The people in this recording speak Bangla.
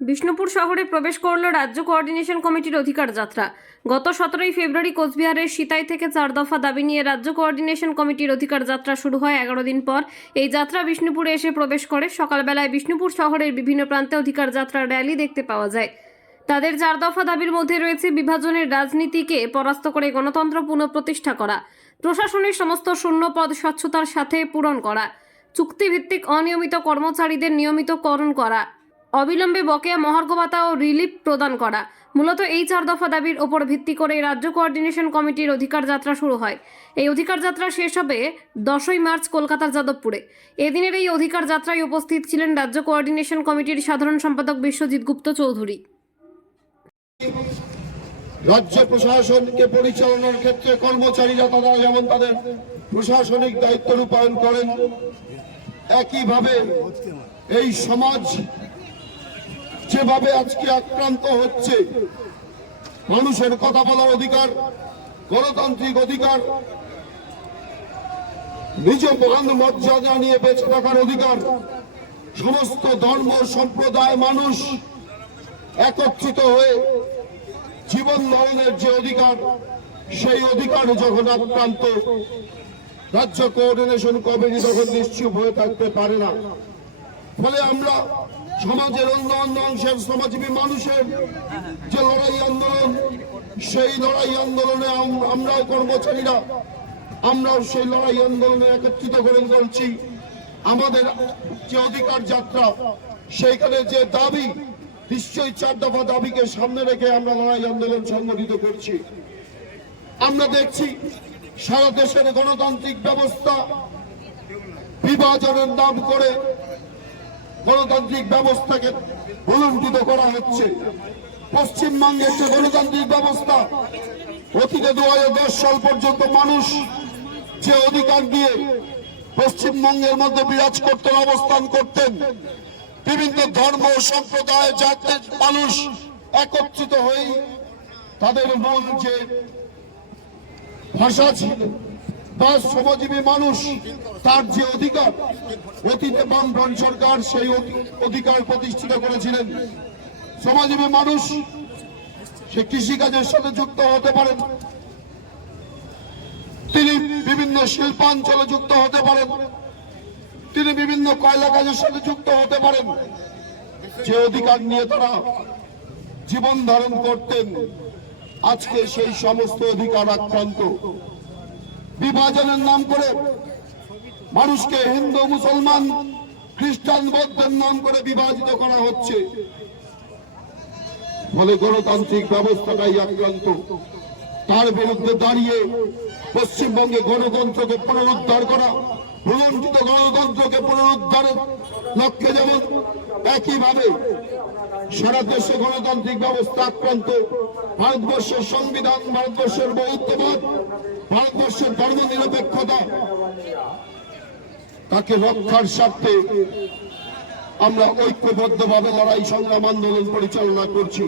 বিষ্ণুপুর শহরে প্রবেশ করল রাজ্য কোঅর্ডিনেশন কমিটির অধিকার যাত্রা। গত 17ই ফেব্রুয়ারি কোচবিহারের সিতাই থেকে 4 দফা দাবি নিয়ে রাজ্য কোঅর্ডিনেশন কমিটির অধিকার যাত্রা শুরু হয়। 11 দিন পর এই যাত্রা বিষ্ণুপুরে এসে প্রবেশ করে। সকালবেলায় বিষ্ণুপুর শহরের বিভিন্ন প্রান্তে অধিকার যাত্রার র্যালি দেখতে পাওয়া যায়। তাদের 4 দফা দাবির মধ্যে রয়েছে বিভাজনের রাজনীতিকে পরাস্ত করে গণতন্ত্র পুনঃপ্রতিষ্ঠা করা, প্রশাসনের সমস্ত শূন্য পদ স্বচ্ছতার সাথে পূরণ করা, চুক্তিভিত্তিক অনিয়মিত কর্মচারীদের নিয়মিতকরণ করা, অবিলম্বে বকেয়া মহার্ঘ ভাতা ও রিলিফ প্রদান করা। মূলত এই 4 দফা দাবির ওপর ভিত্তি করে রাজ্য কোঅর্ডিনেশন কমিটির অধিকার যাত্রা শুরু হয়। এই অধিকার যাত্রা শেষ হবে 10ই মার্চ কলকাতার যাদবপুরে। এদিনের এই অধিকার যাত্রায় উপস্থিত ছিলেন রাজ্য কোঅর্ডিনেশন কমিটির সাধারণ সম্পাদক বিশ্বজিৎ গুপ্ত চৌধুরী। রাজ্য প্রশাসনকে পরিচালনার ক্ষেত্রে কর্মচারীরা তারা যেমন তাদের প্রশাসনিক দায়িত্ব রূপায়ণ করেন, একইভাবে এই সমাজ যেভাবে আজকে আক্রান্ত হচ্ছে, মানুষের কথা বলার অধিকার, গণতান্ত্রিক অধিকার, নিজ মান মর্যাদা নিয়ে বেঁচে থাকার অধিকার, সমস্ত ধর্ম সম্প্রদায় মানুষ একত্রিত হয়ে জীবন ধারণের যে অধিকার, সেই অধিকার যখন আক্রান্ত, রাজ্য কোঅর্ডিনেশন কমিটি তখন নিশ্চুপ হয়ে থাকতে পারে না। ফলে আমরা সমাজের অন্য অংশের শ্রমজীবী মানুষের যে লড়াই আন্দোলন, সেই লড়াই আন্দোলনে আমরা কর্মচারীরা আমরাও সেই লড়াই আন্দোলনে একত্রিত করে চলছি। আমাদের যে অধিকার যাত্রা, সেইখানে যে দাবি, নিশ্চয়ই 4 দফা দাবিকে সামনে রেখে আমরা লড়াই আন্দোলন সংগঠিত করছি। আমরা দেখছি সারা দেশের গণতান্ত্রিক ব্যবস্থা বিভাজনের নাম করে গণতান্ত্রিক ব্যবস্থাকে ভুলুণ্ঠিত করা হচ্ছে। পশ্চিমবঙ্গের যে গণতান্ত্রিক ব্যবস্থা, অতীতে 2010 সাল পর্যন্ত মানুষ যে অধিকার দিয়ে পশ্চিমবঙ্গের মধ্যে বিরাজ করতেন, অবস্থান করতেন, বিভিন্ন ধর্ম সম্প্রদায় জাতির মানুষ একত্রিত হয়ে তাদের মূল যে ভাষা ছিল বা শ্রমজীবী মানুষ তার যে অধিকার, অতীতে বামফ্রন্ট সরকার সেই অধিকার প্রতিষ্ঠিত করেছিলেন। শ্রমজীবী মানুষ সে কৃষিকাজের সাথে যুক্ত হতে পারেন, তিনি বিভিন্ন শিল্পাঞ্চলে যুক্ত হতে পারেন, তিনি বিভিন্ন কয়লা কাজের সাথে যুক্ত হতে পারেন। যে অধিকার নিয়ে তারা জীবন ধারণ করতেন, আজকে সেই সমস্ত অধিকার আক্রান্ত। বিভাজনের নাম করে মানুষকে হিন্দু, মুসলমান, খ্রিস্টান, বৌদ্ধের নাম করে বিভাজিত করা হচ্ছে। ফলে গণতান্ত্রিক ব্যবস্থাটাই আক্রান্ত। তার বিরুদ্ধে দাঁড়িয়ে পশ্চিমবঙ্গে গণতন্ত্রকে পুনরুদ্ধার করা, ভুলুণ্ঠিত গণতন্ত্রকে পুনরুদ্ধারের লক্ষ্যে যেমন একইভাবে সারা দেশে গণতান্ত্রিক ব্যবস্থা আক্রান্ত। ভারতবর্ষের সংবিধান, ভারতবর্ষের বহুত্ববাদ, ভারতবর্ষের ধর্মনিরপেক্ষতা, তাকে রক্ষার স্বার্থে আমরা ঐক্যবদ্ধভাবে লড়াই সংগ্রাম আন্দোলন পরিচালনা করছি।